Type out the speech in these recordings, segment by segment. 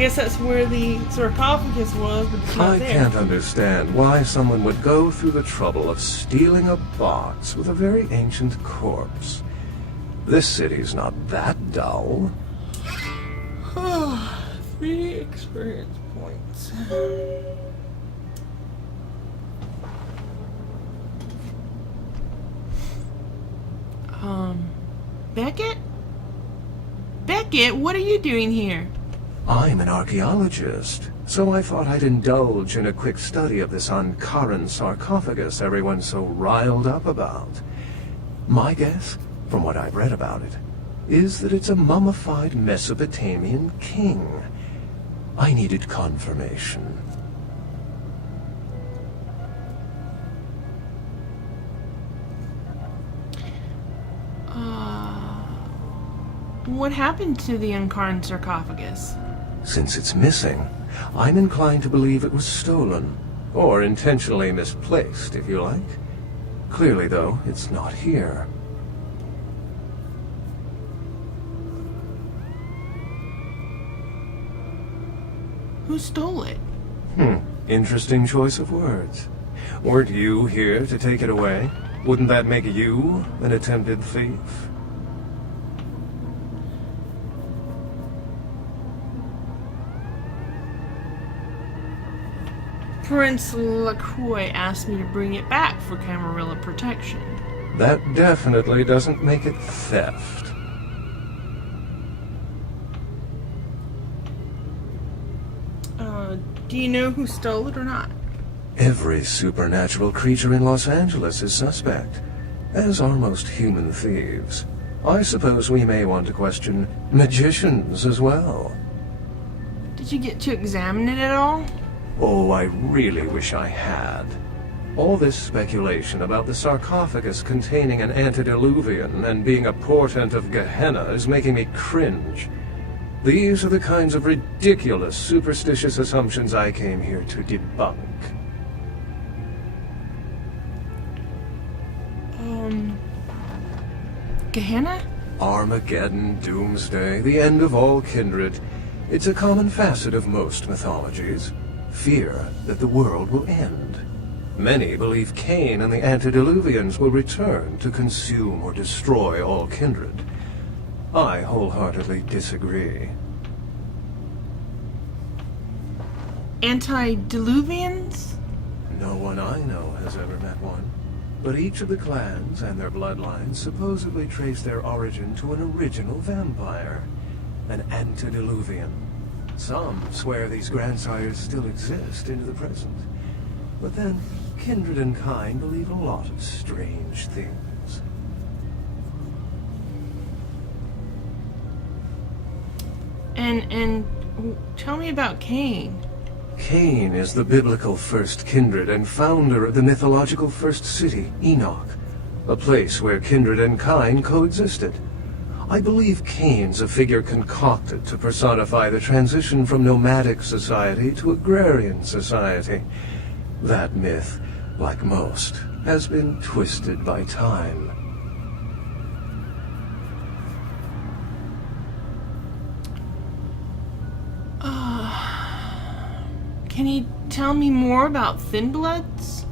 guess that's where the sarcophagus was, but it's not I there. can't understand why someone would go through the trouble of stealing a box with a very ancient corpse. This city's not that dull. 3 experience points. Beckett? Beckett, what are you doing here? I'm an archaeologist, so I thought I'd indulge in a quick study of this Ankaran sarcophagus everyone's so riled up about. My guess, from what I've read about it, is that it's a mummified Mesopotamian king. I needed confirmation. What happened to the Ankaran sarcophagus? Since it's missing, I'm inclined to believe it was stolen, or intentionally misplaced, if you like. Clearly, though, it's not here. Who stole it? Interesting choice of words. Weren't you here to take it away? Wouldn't that make you an attempted thief? Prince LaCroix asked me to bring it back for Camarilla protection. That definitely doesn't make it theft. Do you know who stole it or not? Every supernatural creature in Los Angeles is suspect, as are most human thieves. I suppose we may want to question magicians as well. Did you get to examine it at all? Oh, I really wish I had. All this speculation about the sarcophagus containing an antediluvian and being a portent of Gehenna is making me cringe. These are the kinds of ridiculous, superstitious assumptions I came here to debunk. Gehenna? Armageddon, Doomsday, the end of all kindred. It's a common facet of most mythologies. Fear that the world will end. Many believe Cain and the antediluvians will return to consume or destroy all kindred. I wholeheartedly disagree. Antediluvians? No one I know has ever met one. But each of the clans and their bloodlines supposedly trace their origin to an original vampire, an antediluvian. Some swear these grandsires still exist into the present. But then, kindred and kind believe a lot of strange things. And tell me about Cain. Cain is the biblical first kindred and founder of the mythological first city, Enoch, a place where kindred and kind coexisted. I believe Cain's a figure concocted to personify the transition from nomadic society to agrarian society. That myth, like most, has been twisted by time. Can you tell me more about Thin Bloods?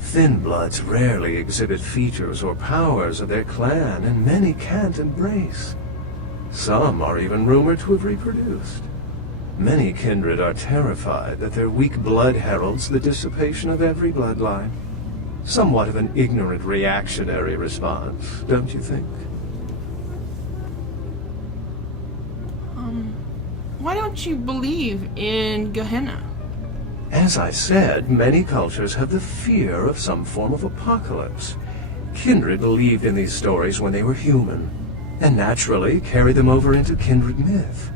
Thin Bloods rarely exhibit features or powers of their clan, and many can't embrace. Some are even rumored to have reproduced. Many kindred are terrified that their weak blood heralds the dissipation of every bloodline. Somewhat of an ignorant reactionary response, don't you think? Why don't you believe in Gehenna? As I said, many cultures have the fear of some form of apocalypse. Kindred believed in these stories when they were human, and naturally carried them over into kindred myth.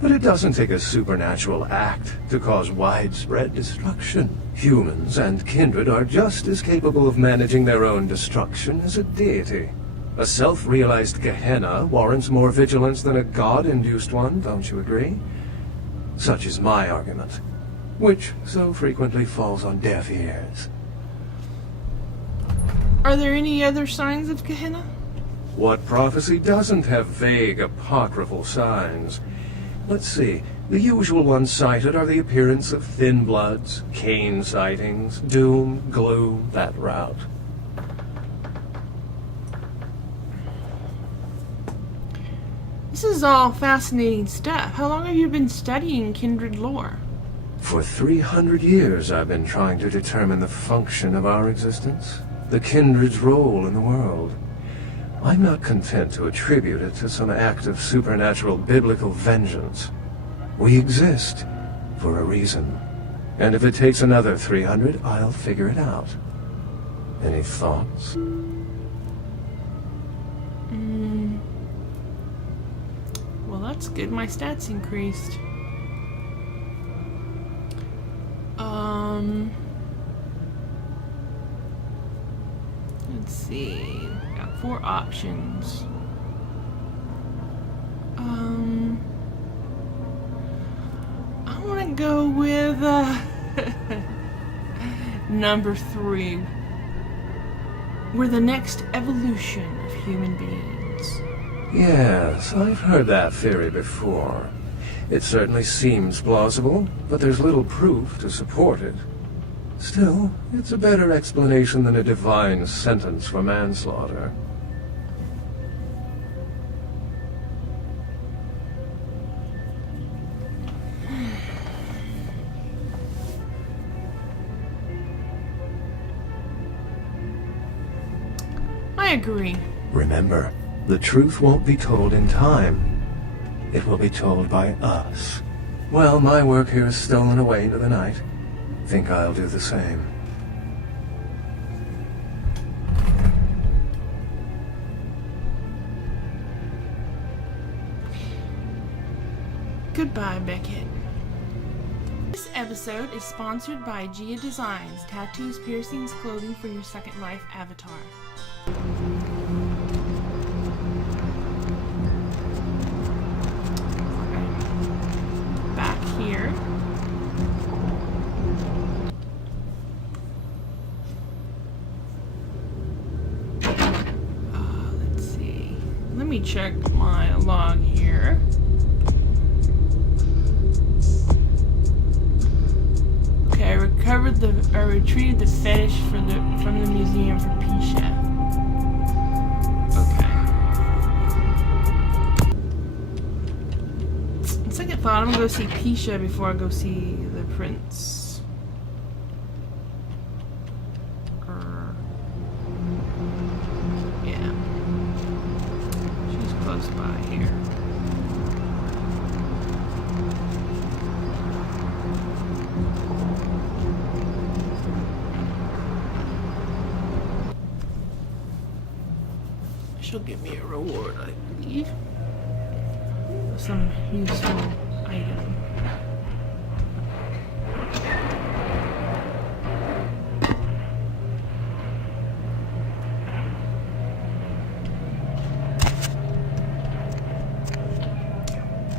But it doesn't take a supernatural act to cause widespread destruction. Humans and kindred are just as capable of managing their own destruction as a deity. A self-realized Gehenna warrants more vigilance than a god-induced one, don't you agree? Such is my argument, which so frequently falls on deaf ears. Are there any other signs of Gehenna? What prophecy doesn't have vague apocryphal signs? Let's see. The usual ones cited are the appearance of thin bloods, cane sightings, doom, gloom, that route. This is all fascinating stuff. How long have you been studying kindred lore? For 300 years I've been trying to determine the function of our existence, the kindred's role in the world. I'm not content to attribute it to some act of supernatural biblical vengeance. We exist for a reason. And if it takes another 300, I'll figure it out. Any thoughts? Well, that's good. My stats increased. Let's see. Got 4 options. I want to go with number 3. We're the next evolution of human beings. Yes, I've heard that theory before. It certainly seems plausible, but there's little proof to support it. Still, it's a better explanation than a divine sentence for manslaughter. I agree. Remember, the truth won't be told in time. It will be told by us. Well, my work here is stolen away into the night. Think I'll do the same. Goodbye, Beckett. This episode is sponsored by Gia Designs, tattoos, piercings, clothing for your Second Life avatar. Back here. Let's see. Let me check my log here. Okay, I retrieved the fetish from the museum for Pisha. Okay. On second thought, I'm gonna go see Pisha before I go see the prince. Yeah. She's close by here. She'll give me a reward, I believe. Some useful item.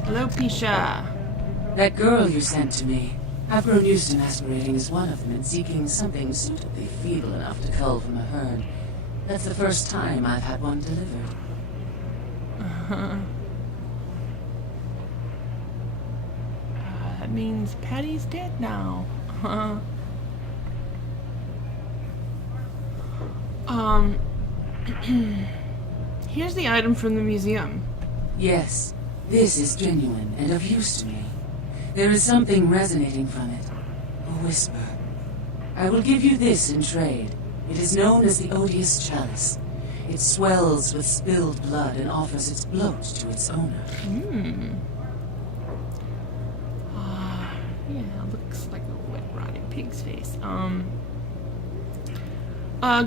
Hello, Pisha. That girl you sent to me. I've grown used to masquerading as one of them and seeking something suitably feeble enough to cull from a herd. That's the first time I've had one delivered. That means Patty's dead now. Here's the item from the museum. Yes, this is genuine and of use to me. There is something resonating from it. A whisper. I will give you this in trade. It is known as the odious chalice. It swells with spilled blood and offers its bloat to its owner. Yeah, looks like a wet, rotting pig's face.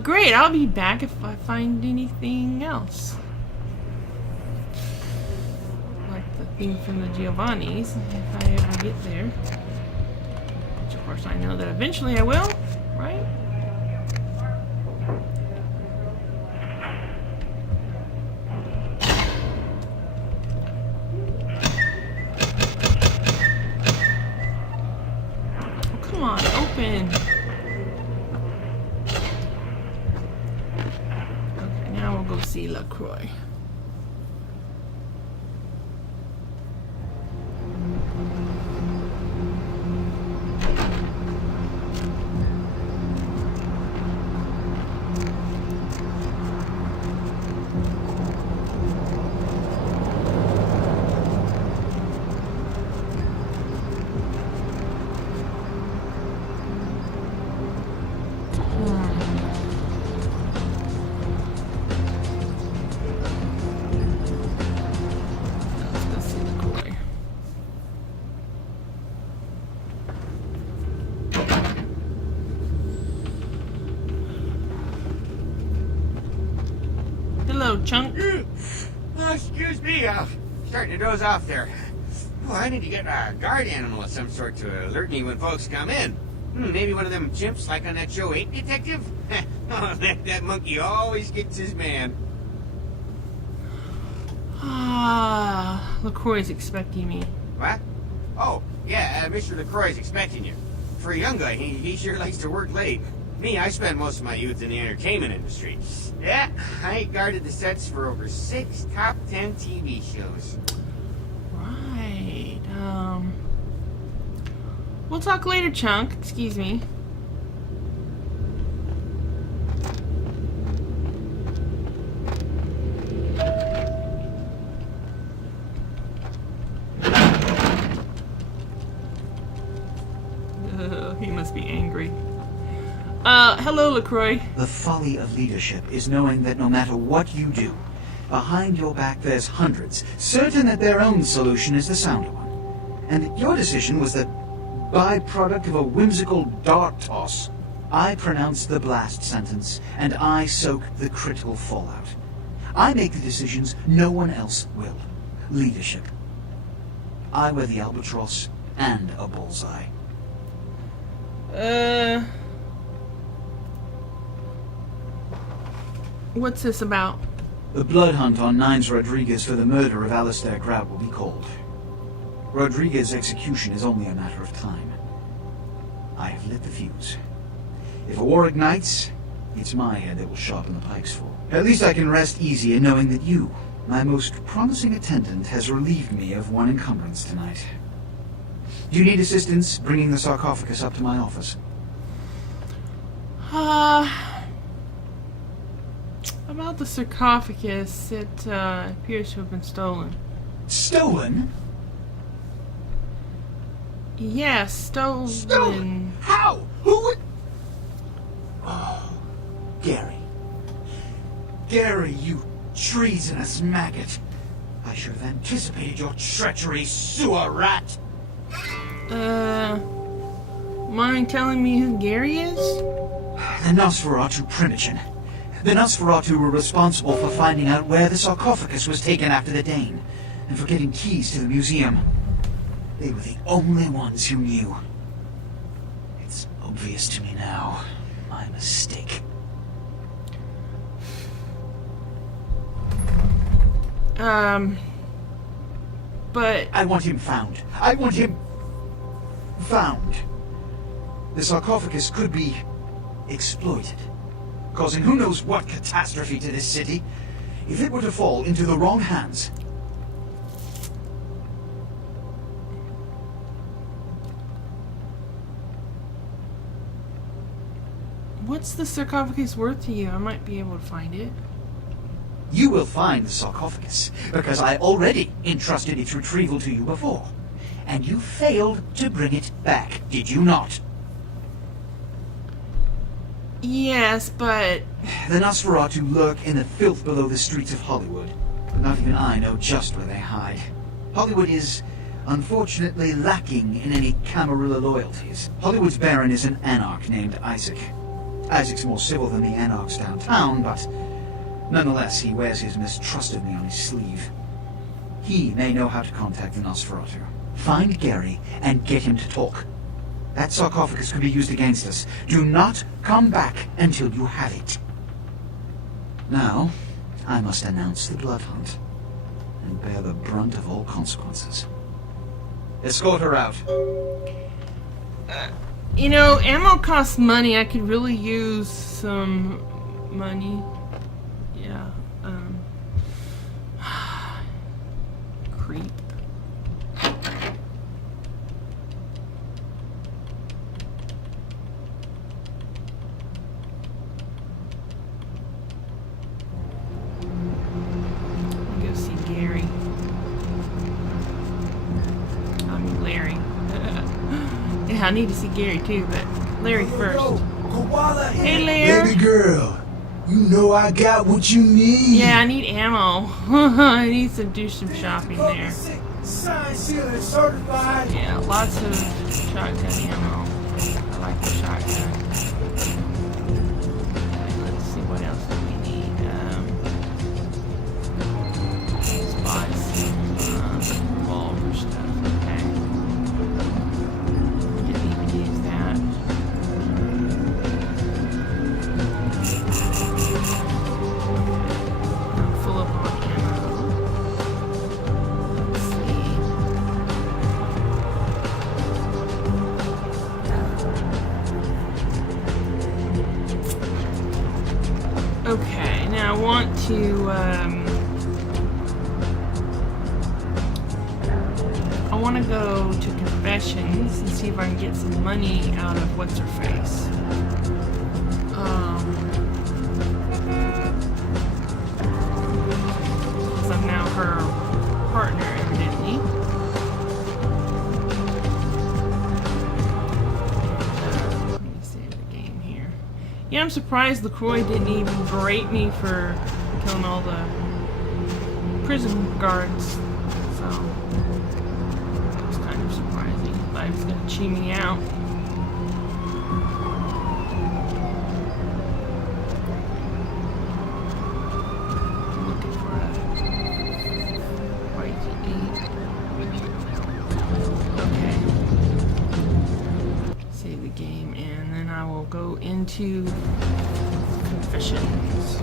Great, I'll be back if I find anything else. Like the thing from the Giovanni's, if I ever get there. Which of course I know that eventually I will, right? Come on, open. Okay, now we'll go see LaCroix. Let's go see the Koi. Hello, Chunk. Oh, excuse me, starting to doze off there. Oh, I need to get a guard animal of some sort to alert me when folks come in. Maybe one of them chimps like on that show 8 Detective? Oh, that monkey always gets his man. Ah, LaCroix's expecting me. What? Oh, yeah, Mr. LaCroix's expecting you. For a young guy, he sure likes to work late. Me, I spend most of my youth in the entertainment industry. Yeah, I guarded the sets for over 6 top 10 TV shows. Right. We'll talk later, Chunk. Excuse me. He must be angry. Hello, LaCroix. The folly of leadership is knowing that no matter what you do, behind your back there's hundreds, certain that their own solution is the sounder one. And your decision was the byproduct of a whimsical dart toss. I pronounce the blast sentence, and I soak the critical fallout. I make the decisions no one else will. Leadership. I wear the albatross and a bullseye. What's this about? The blood hunt on Nines Rodriguez for the murder of Alistair Grout will be called. Rodriguez's execution is only a matter of time. I have lit the fuse. If a war ignites, it's my head that will sharpen the pikes for. At least I can rest easy in knowing that you, my most promising attendant, has relieved me of one encumbrance tonight. Do you need assistance bringing the sarcophagus up to my office? About the sarcophagus, it appears to have been stolen. Stolen? Yes, stolen. Stolen? How? Who would... Oh, Gary. Gary, you treasonous maggot. I should have anticipated your treachery, sewer rat. Mind telling me who Gary is? The Nosferatu Primogen. The Nosferatu were responsible for finding out where the sarcophagus was taken after the Dane, and for getting keys to the museum. They were the only ones who knew. It's obvious to me now. My mistake. But... I want him found. I want him... found. The sarcophagus could be... exploited, causing who knows what catastrophe to this city. If it were to fall into the wrong hands... What's the sarcophagus worth to you? I might be able to find it. You will find the sarcophagus, because I already entrusted its retrieval to you before. And you failed to bring it back, did you not? Yes, but... The Nosferatu lurk in the filth below the streets of Hollywood. But not even I know just where they hide. Hollywood is, unfortunately, lacking in any Camarilla loyalties. Hollywood's baron is an anarch named Isaac. Isaac's more civil than the anarchs downtown, but nonetheless he wears his mistrust of me on his sleeve. He may know how to contact the Nosferatu. Find Gary and get him to talk. That sarcophagus could be used against us. Do not come back until you have it. Now, I must announce the blood hunt and bear the brunt of all consequences. Escort her out. You know, ammo costs money. I could really use some money. Yeah, creep. Go see Gary. I mean Larry. Yeah, I need to see Gary too, but Larry first. koala Hey, in it. Lair. Baby girl, you know I got what you need. Yeah, I need ammo. I need to do some shopping there. Signed, sealed, and certified. Yeah, lots of shotgun ammo. I like the shotgun. Okay, let's see what else do we need. Supplies, revolver stuff. Okay. Didn't even use that. I'm full up on ammo. Let's see. Okay, now I want to, I want to go to confessions and see if I can get some money out of what's her face. Because I'm now her partner, evidently. Let me save the game here. Yeah, I'm surprised LaCroix didn't even berate me for killing all the prison guards. So, that was kind of surprising. I thought he was going to chew me out. I'm looking for a bite to eat. Okay. Save the game and then I will go into confessions.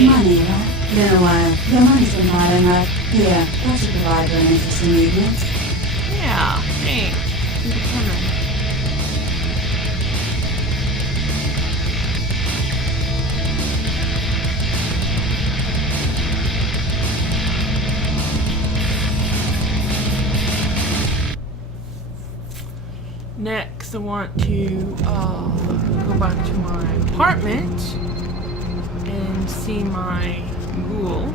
Money, huh? Been a while. Your money's been piling up. Here, that should provide for an interesting evening. Yeah, thanks. Keep it coming. Next, I want to go back to my apartment and see my ghoul.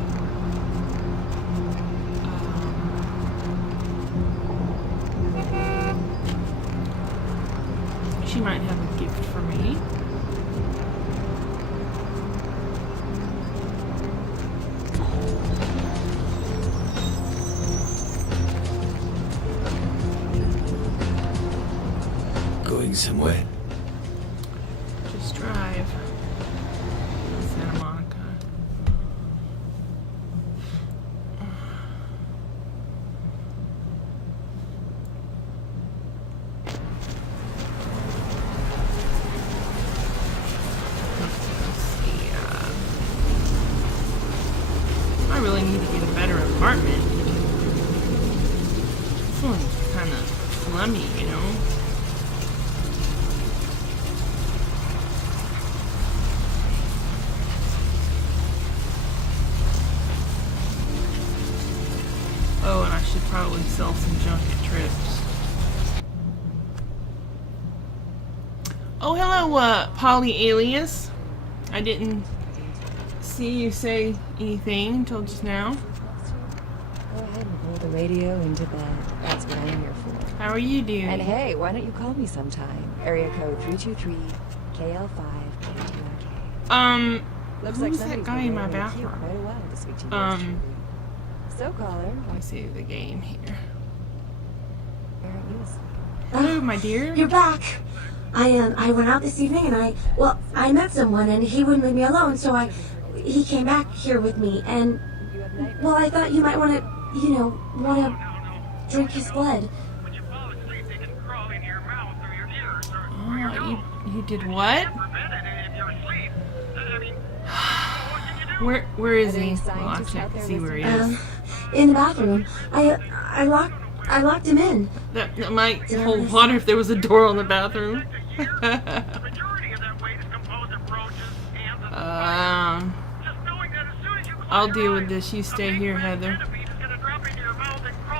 She might have a gift for me. Going somewhere. Just drive. Santa Monica. Let's see. I really need to get a better apartment. This one's kind of slummy, you know. Oh, and I should probably sell some junk at Trips. Oh, hello, Polly Alias. I didn't see you say anything until just now. Go ahead and pull the radio into bed. That's what I'm here for. How are you doing? And hey, why don't you call me sometime? Area code 323 KL5 Looks like who's that somebody's guy been in my waiting in the queue bathroom? quite a while to speak to you. So caller, Let me see the game here. why aren't you asleep? Hello, my dear. You're back. I went out this evening and I met someone and he wouldn't leave me alone, so he came back here with me and, You have nightmares. well, I thought you might want to drink his blood. When you fall asleep, they can crawl into your mouth or your ears or Oh, your nose. you did what? Prevent it if you're asleep. I mean, what can you do? Where is Are there he? any Well, scientists actually, I out can there see where he listening? is. In the bathroom. I locked him in. That might hold water if there was a door on the bathroom. The majority of that weight is composed of roaches, ants, and Um, just knowing that as soon as you close I'll your deal eyes, with this. You a stay big here, red Heather. centipede is gonna drop into your mouth and crawl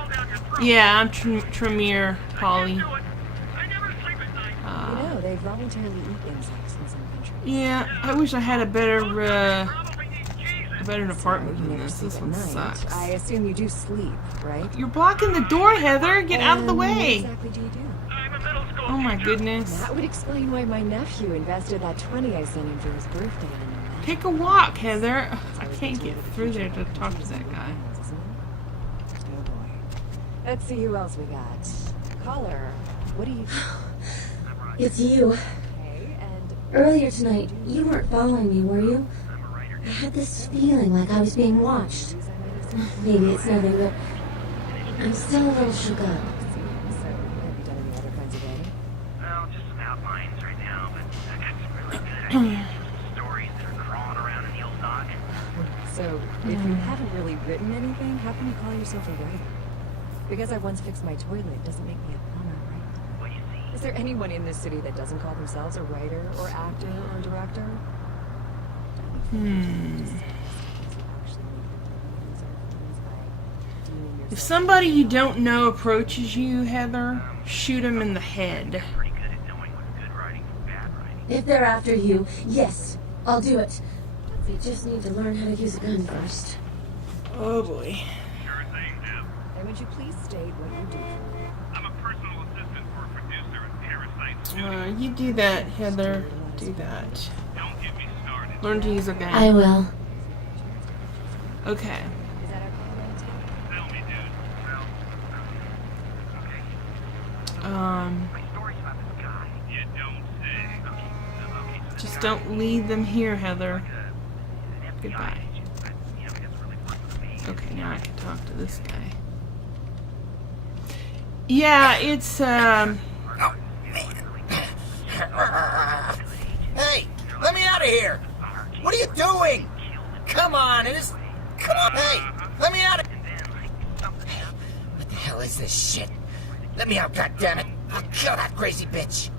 Yeah, I'm Tremere, Polly. I never sleep at night. You know, they voluntarily eat insects in some countries. Yeah, I wish I had a better Probably need Jesus. department You than never this. sleep This at one night. sucks. I assume you do sleep, right? You're blocking the door, Heather. Get out of the What way. exactly do you do? I'm a middle school Oh my teacher. goodness. That would explain why my nephew invested that 20 I sent him for his birthday. Take a walk, Heather. I can't get through there to talk to that guy. Oh boy. Let's see who else we got. Caller, what do you It's you. Hey, and Earlier tonight, you weren't following me, were you? I had this feeling like I was being watched. Maybe it's nothing, but I'm still a little shook up. so have you done any other kinds of writing? Well, just some outlines right now, but I got some really good ideas. Some stories that are crawling around in the old dock. So, if you haven't really written anything, how can you call yourself a writer? Because I once fixed my toilet doesn't make me a plumber, right? Well, you see, Is there anyone in this city that doesn't call themselves a writer or actor or director? If somebody you don't know approaches you, Heather, shoot him in the head. pretty good at knowing what's good writing from bad writing. If they're after you, yes, I'll do it. They just need to learn how to use a gun first. Oh boy. Sure thing, Deb. And would you please state what you do? I'm a personal assistant for a producer at Parasite. You do that, Heather. Do that. Don't get me started. Learn to use a gun. I will. Okay. Is that our call? Tell me, dude. Well, okay. My story's about this guy. You don't say. Okay. So Just don't leave them here, Heather. Goodbye. Okay, now I can talk to this guy. Yeah, it's Hey, let me out of here! What are you doing? Come on, come on, hey, let me out of What the hell is this shit? Let me out, goddammit! I'll kill that crazy bitch!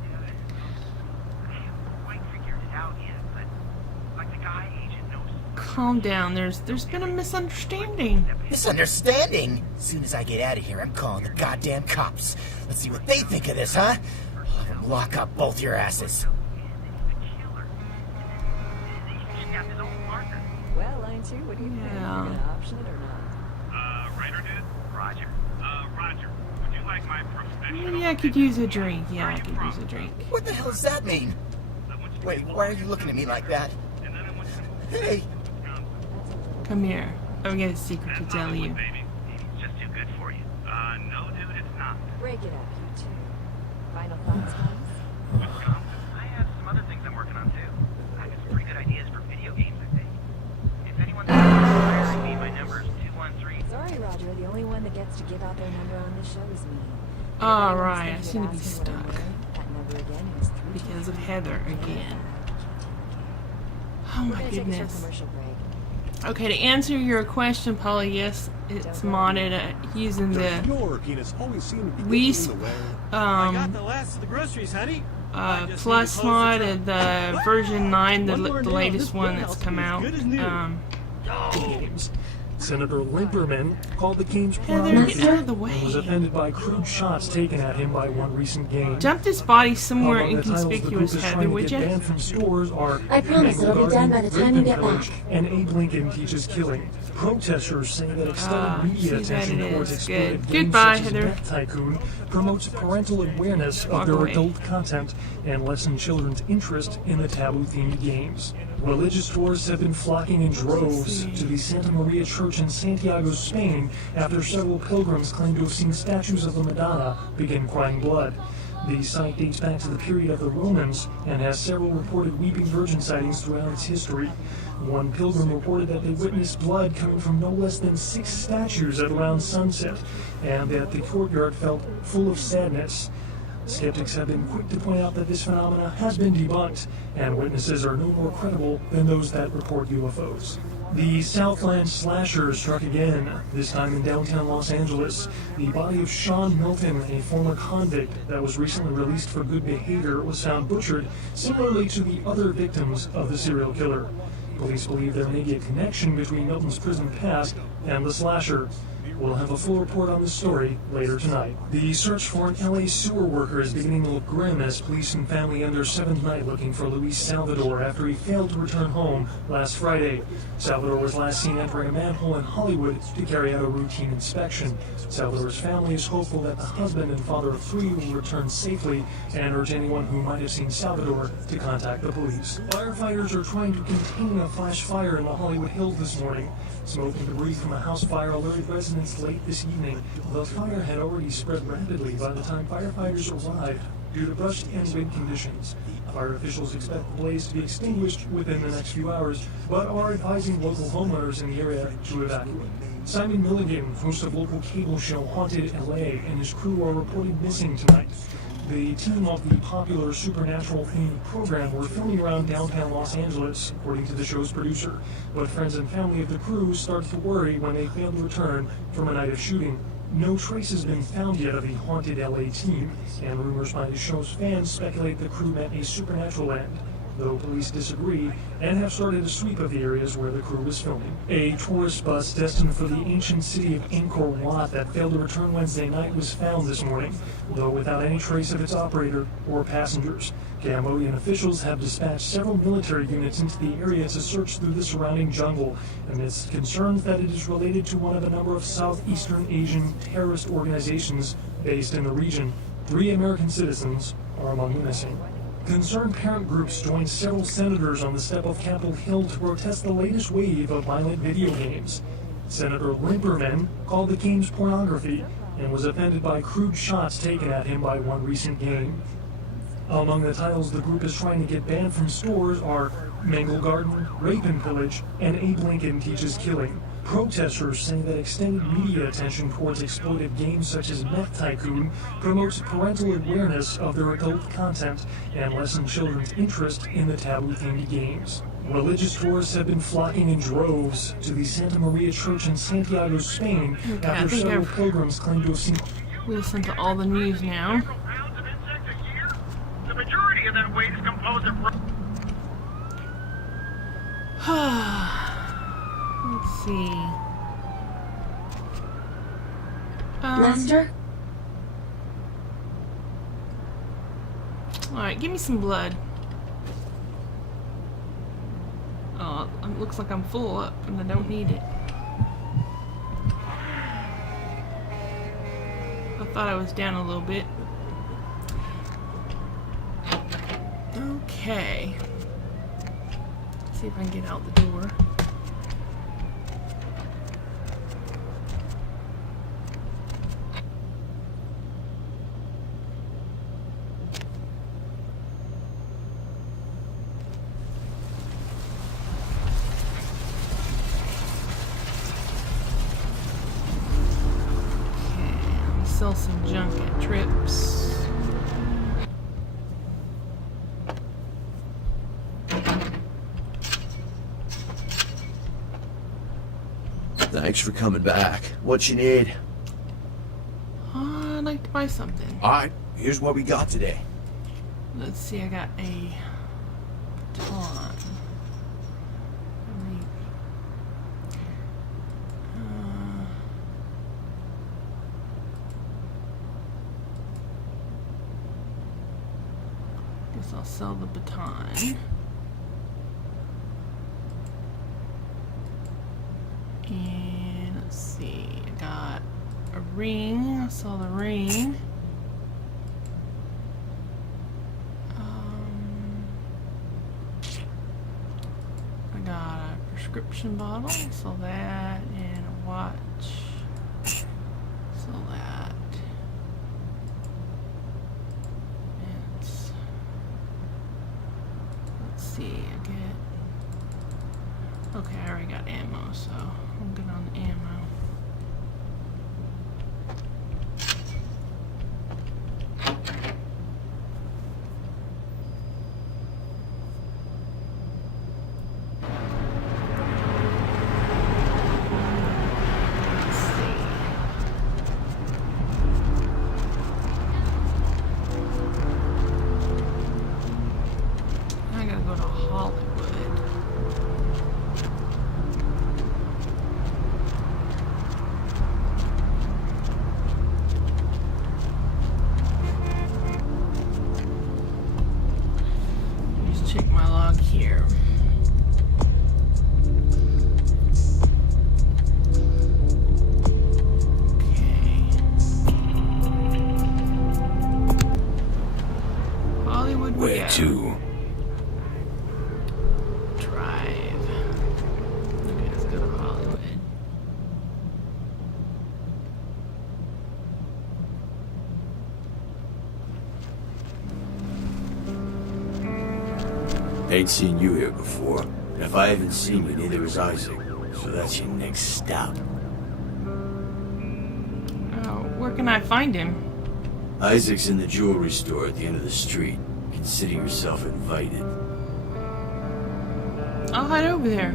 calm down. There's been a misunderstanding. Misunderstanding? As soon as I get out of here, I'm calling the goddamn cops. Let's see what they think of this, huh? I'll have them lock up both your asses. Well, line two, what do you think? Yeah. You gonna option it or not? Writer dude? Roger. Roger, would you like my professional... Maybe I could use a drink. Yeah, I could use a drink. What the hell does that mean? Wait, why are you looking at me like that? Hey! Come here. I've got a secret to tell you. Baby. It's just too good for you. No, dude, it's not. Break it up, you two. Final thoughts, guys? Wisconsin? I have some other things I'm working on, too. I got some pretty good ideas for video games, I think. If anyone's hiring me, my number is 213. Sorry, Roger. The only one that gets to give out their number on this show is me. Alright, I seem to be stuck. That number again is 3. Because of Heather again. Oh my goodness. Commercial break. Okay, to answer your question, Polly, yes, it's modded using the Your penis always seemed to be Wisp getting in the way. I got the um, last of the groceries, honey. plus mod and the version 9, the latest one that's come out. Games. Senator Limperman called the game's Heather, promise get out of the way. and was offended by crude shots taken at him by one recent game. Dump this body somewhere Among the titles the group inconspicuous, is Heather, trying to would get you? banned from stores are I promise it'll be done by the time you get back. And Abe Lincoln teaches killing. Protesters say that extended media see that attention it towards is. exploited Good. games Goodbye, such as Heather. Meth Tycoon promotes parental awareness Walk of their away. adult content and lessen children's interest in the taboo-themed games. Religious tourists have been flocking in droves to the Santa Maria Church in Santiago, Spain, after several pilgrims claim to have seen statues of the Madonna begin crying blood. The site dates back to the period of the Romans and has several reported weeping virgin sightings throughout its history. One pilgrim reported that they witnessed blood coming from no less than 6 statues at around sunset, and that the courtyard felt full of sadness. Skeptics have been quick to point out that this phenomena has been debunked, and witnesses are no more credible than those that report UFOs. The Southland slasher struck again, this time in downtown Los Angeles. The body of Sean Milton, a former convict that was recently released for good behavior, was found butchered, similarly to the other victims of the serial killer. Police believe there may be a connection between Milton's prison past and the slasher. We'll have a full report on this story later tonight. The search for an LA sewer worker is beginning to look grim as police and family end their 7th night looking for Luis Salvador after he failed to return home last Friday. Salvador was last seen entering a manhole in Hollywood to carry out a routine inspection. Salvador's family is hopeful that the husband and father of 3 will return safely and urge anyone who might have seen Salvador to contact the police. Firefighters are trying to contain a flash fire in the Hollywood Hills this morning. Smoke and debris from a house fire alerted residents late this evening. The fire had already spread rapidly by the time firefighters arrived due to brush and wind conditions. Fire officials expect the blaze to be extinguished within the next few hours, but are advising local homeowners in the area to evacuate. Simon Milligan, host of local cable show Haunted LA, and his crew are reported missing tonight. The team of the popular supernatural-themed program were filming around downtown Los Angeles, according to the show's producer. But friends and family of the crew started to worry when they failed to return from a night of shooting. No trace has been found yet of the Haunted LA team, and rumors by the show's fans speculate the crew met a supernatural end, though police disagree and have started a sweep of the areas where the crew was filming. A tourist bus destined for the ancient city of Angkor Wat that failed to return Wednesday night was found this morning, though without any trace of its operator or passengers. Cambodian officials have dispatched several military units into the area to search through the surrounding jungle, amidst concerns that it is related to one of a number of Southeastern Asian terrorist organizations based in the region. 3 American citizens are among the missing. Concerned parent groups joined several senators on the step of Capitol Hill to protest the latest wave of violent video games. Senator Limperman called the games pornography and was offended by crude shots taken at him by one recent game. Among the titles the group is trying to get banned from stores are Mangle Garden, Rape and Pillage, and Abe Lincoln Teaches Killing. Protesters say that extended media attention towards exploitive games such as Meth Tycoon promotes parental awareness of their adult content and lessens children's interest in the taboo-themed games. Religious tourists have been flocking in droves to the Santa Maria Church in Santiago, Spain, after several pilgrims claim to have seen... Listen to all the news now. The majority of that weight is composed of... Let's see. Lester? Alright, give me some blood. Oh, it looks like I'm full up and I don't need it. I thought I was down a little bit. Okay. Let's see if I can get out the door. Sell some junk at Trips. Thanks for coming back. What you need? I'd like to buy something. Alright, here's what we got today. Let's see, I got a baton. I'll sell the baton. And let's see, I got a ring. I'll sell the ring. I got a prescription bottle. Sell that, and a watch. Sell that. See, I get... Okay, I already got ammo, so I'm good on the ammo. too. Drive. Okay, let's go to Hollywood. Ain't seen you here before. And if I haven't seen you, neither has Isaac. So that's your next stop. Where can I find him? Isaac's in the jewelry store at the end of the street. Consider yourself invited. I'll head over there.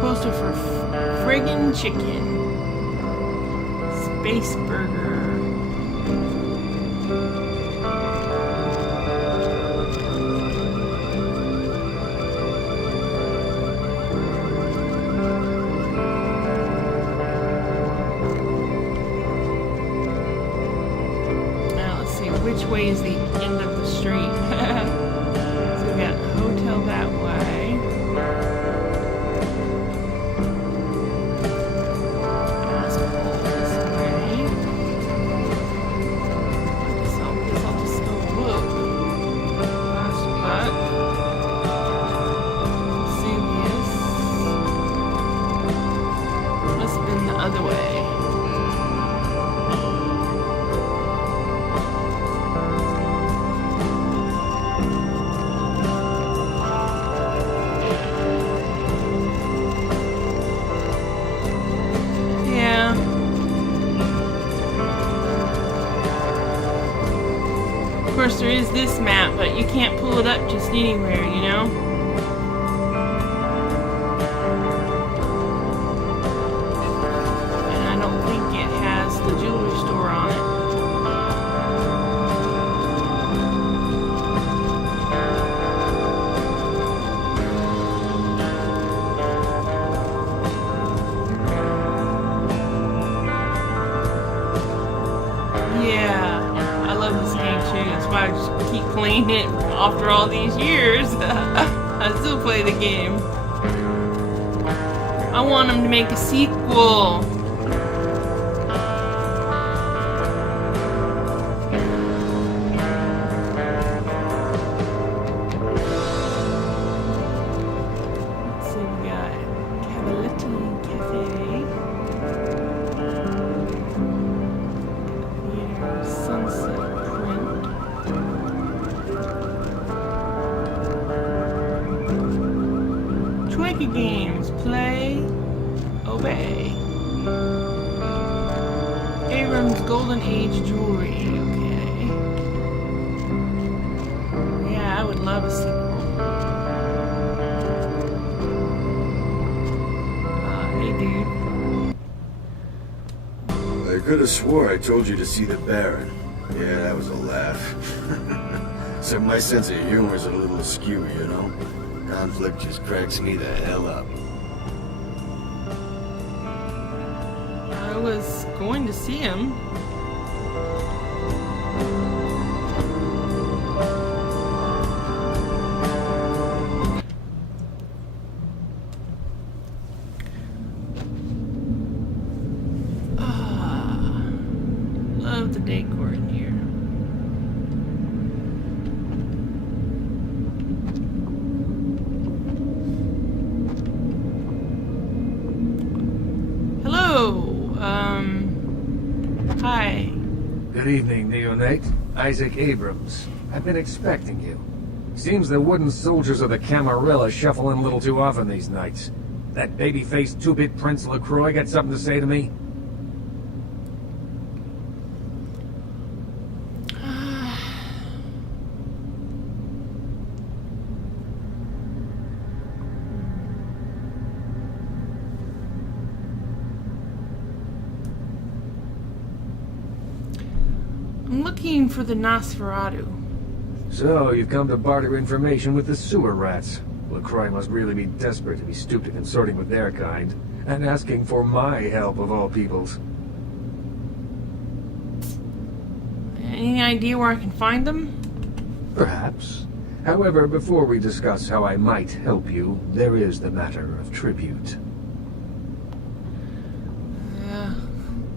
Poster for friggin' chicken. Space burger. Now let's see, which way is the end of the street? So we got the hotel that way. Other way. Yeah. Of course, there is this map, but you can't pull it up just anywhere, you know? The jewelry store on it. Yeah, I love this game too. That's why I just keep playing it after all these years. I still play the game. I want them to make a sequel. Games, play, obey. Abrams Golden Age Jewelry, okay. Yeah, I would love a sequel. Hey dude. I could have swore I told you to see the Baron. Yeah, that was a laugh. So my sense of humor is a little askew, you know? Conflict just cracks me the hell up. I was going to see him. Love the decor in here. Hi. Good evening, neonate. Isaac Abrams. I've been expecting you. Seems the wooden soldiers of the Camarilla shuffle in a little too often these nights. That baby-faced two-bit Prince LaCroix got something to say to me? I'm looking for the Nosferatu. So, you've come to barter information with the sewer rats. LaCroix must really be desperate to be stooped to consorting with their kind, and asking for my help of all peoples. Any idea where I can find them? Perhaps. However, before we discuss how I might help you, there is the matter of tribute.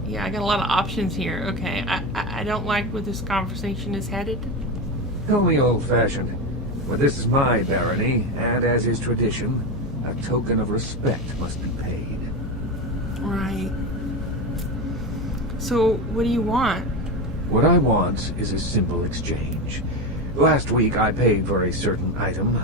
Yeah, I got a lot of options here. Okay, I don't like where this conversation is headed. Call me old-fashioned, but this is my barony, and as is tradition, a token of respect must be paid. Right. So, what do you want? What I want is a simple exchange. Last week I paid for a certain item,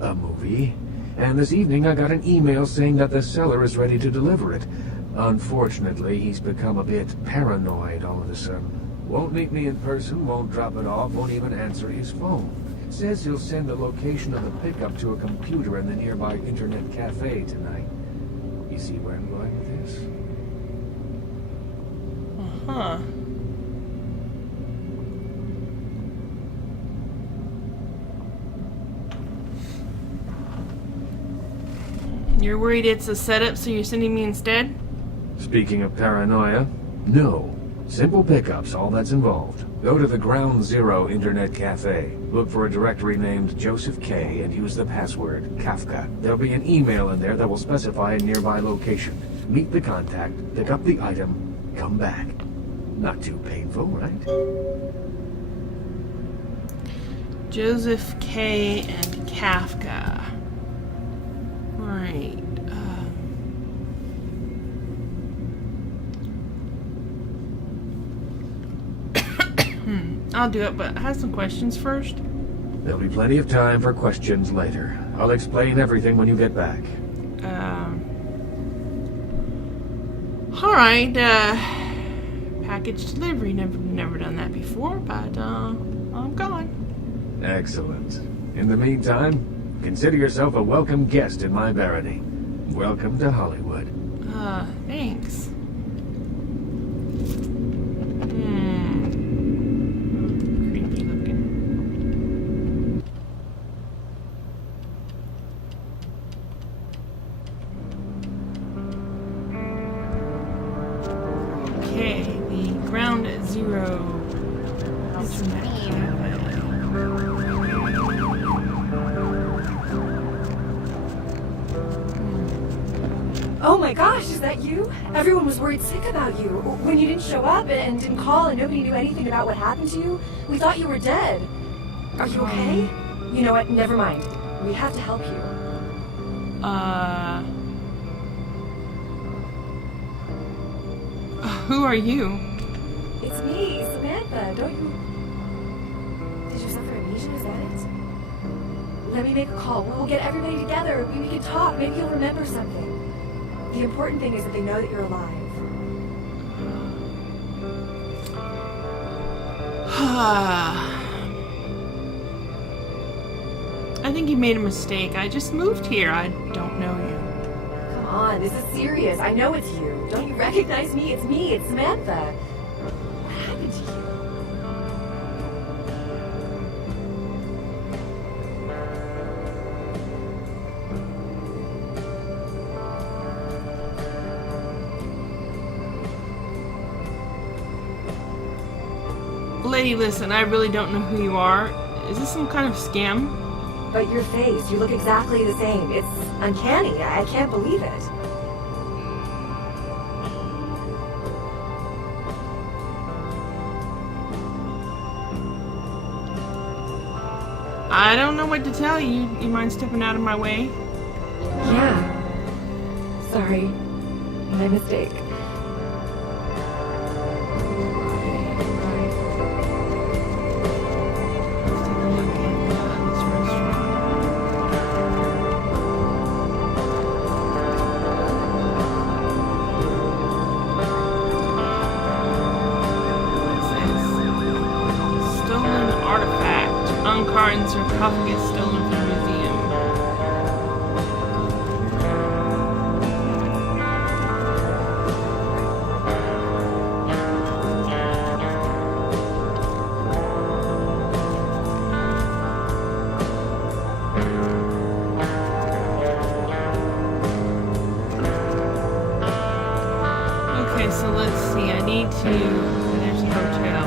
a movie, and this evening I got an email saying that the seller is ready to deliver it. Unfortunately, he's become a bit paranoid all of a sudden. Won't meet me in person, won't drop it off, won't even answer his phone. Says he'll send the location of the pickup to a computer in the nearby internet cafe tonight. You see where I'm going with this? Uh-huh. You're worried it's a setup, so you're sending me instead? Speaking of paranoia, no. Simple pickups, all that's involved. Go to the Ground Zero Internet Cafe. Look for a directory named Joseph K. and use the password Kafka. There'll be an email in there that will specify a nearby location. Meet the contact, pick up the item, come back. Not too painful, right? Joseph K. and Kafka. Right. I'll do it, but I have some questions first. There'll be plenty of time for questions later. I'll explain everything when you get back. Alright, package delivery. Never done that before, but, I'm gone. Excellent. In the meantime, consider yourself a welcome guest in my barony. Welcome to Hollywood. Thanks. Creepy looking. Okay, the Ground Zero Internet Cafe. Oh my gosh, is that you? Everyone was worried sick about you. When you didn't show up and didn't call and nobody knew anything about what happened to you, we thought you were dead. Are you okay? You know what? Never mind. We have to help you. Who are you? It's me, Samantha. Don't you... Did you suffer amnesia? Is that it? Let me make a call. We'll get everybody together. We can talk. Maybe you'll remember something. The important thing is that they know that you're alive. I think you made a mistake. I just moved here. I don't know you. Come on, this is serious. I know it's you. Don't you recognize me? It's me. It's Samantha. What happened to you? Lady, listen, I really don't know who you are. Is this some kind of scam? But your face, you look exactly the same. It's uncanny. I can't believe it. I don't know what to tell you. You mind stepping out of my way? Yeah. Sorry. My mistake. Sarcophagus stolen from a museum. Okay, so let's see. I need to... There's a hotel.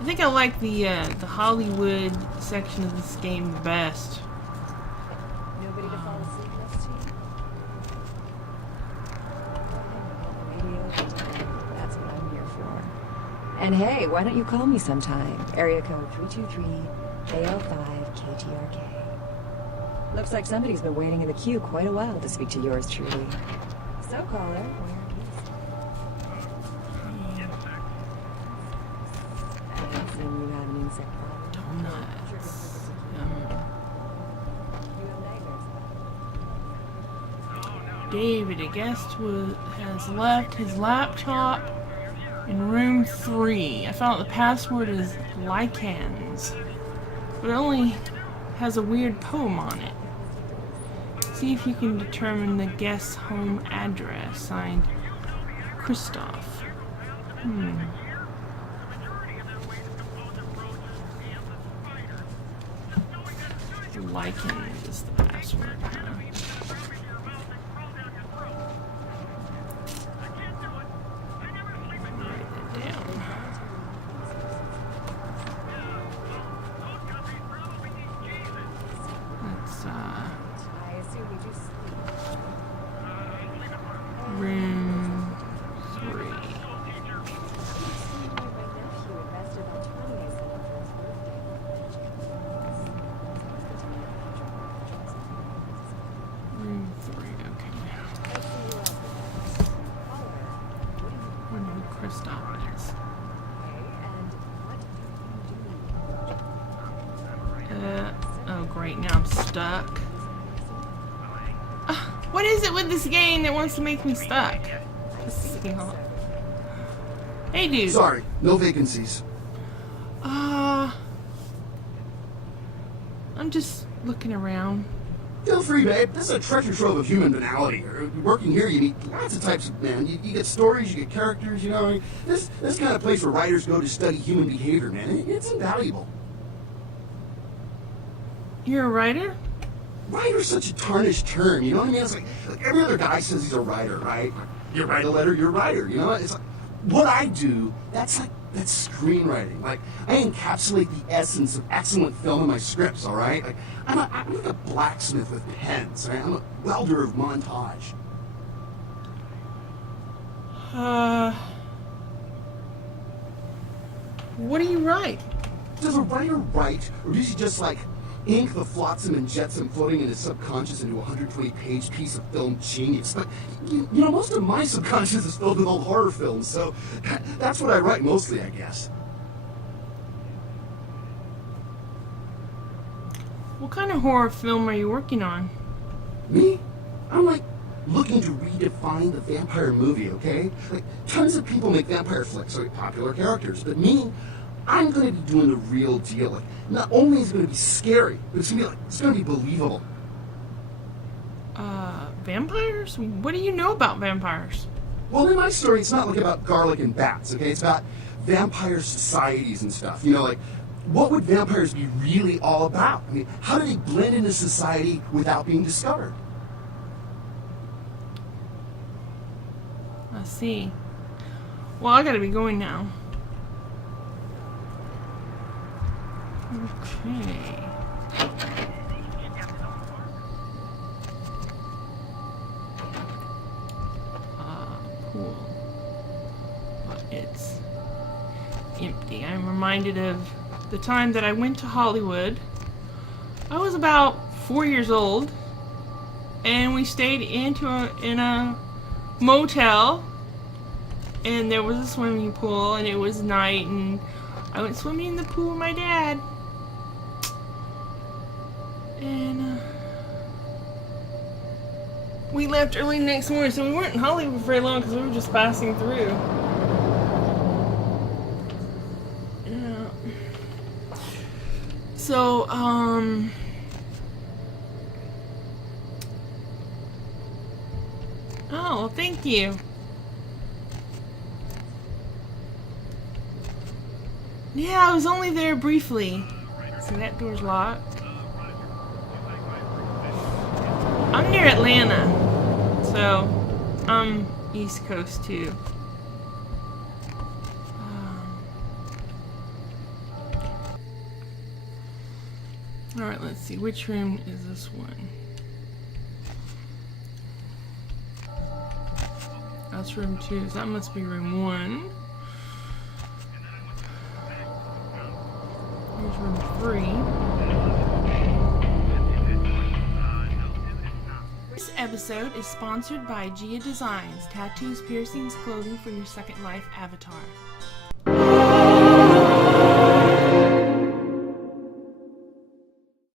I think I like the Hollywood section of this game the best. Nobody to fall asleep next to you? That's what I'm here for. And hey, why don't you call me sometime? Area code 323-AL5-KTRK. Looks like somebody's been waiting in the queue quite a while to speak to yours truly. So, caller, you have an insect problem. Donuts. David, a guest has left his laptop in room 3. I found out the password is lichens, but it only has a weird poem on it. See if you can determine the guest's home address. Signed, Christoph. Lichens is the password, huh? Write that down. Let's, room 3. Room 3, okay. Wonder who Christoph is. Oh great, now I'm stuck. What is it with this game that wants to make me stuck? Hey dude. Sorry, no vacancies. I'm just looking around. Feel free, babe. This is a treasure trove of human banality. Working here, you meet lots of types of men. You get stories, you get characters, you know. I mean, this kind of place where writers go to study human behavior, man. It's invaluable. You're a writer? Writer's such a tarnished term, you know what I mean? It's like every other guy says he's a writer, right? You write a letter, you're a writer, you know? It's like, what I do, that's screenwriting. Like, I encapsulate the essence of excellent film in my scripts, all right? Like, I'm like a blacksmith with pens, right? I'm a welder of montage. What do you write? Does a writer write, or does he just, like, ink the flotsam and jetsam floating in his subconscious into a 120-page piece of film genius? But, you know, most of my subconscious is filled with old horror films, so that's what I write mostly, I guess. What kind of horror film are you working on? Me? I'm like looking to redefine the vampire movie, okay? Like, tons of people make vampire flicks, so popular characters, but me, I'm going to be doing the real deal. Like, not only is it going to be scary, but it's going to be believable. Vampires? What do you know about vampires? Well, in my story, it's not like about garlic and bats, okay? It's about vampire societies and stuff. You know, like, what would vampires be really all about? I mean, how do they blend into society without being discovered? I see. Well, I gotta be going now. Okay. Cool. But it's empty. I'm reminded of the time that I went to Hollywood. I was about 4 years old, and we stayed in a motel, and there was a swimming pool, and it was night, and I went swimming in the pool with my dad. And we left early the next morning, so we weren't in Hollywood for very long because we were just passing through. Yeah. So, oh, well, thank you. Yeah, I was only there briefly. See, that door's locked. I'm near Atlanta, so I'm East Coast too. Alright, let's see. Which room is this one? That's room 2. So that must be room 1. Here's room 3. This episode is sponsored by Gia Designs, tattoos, piercings, clothing for your Second Life avatar.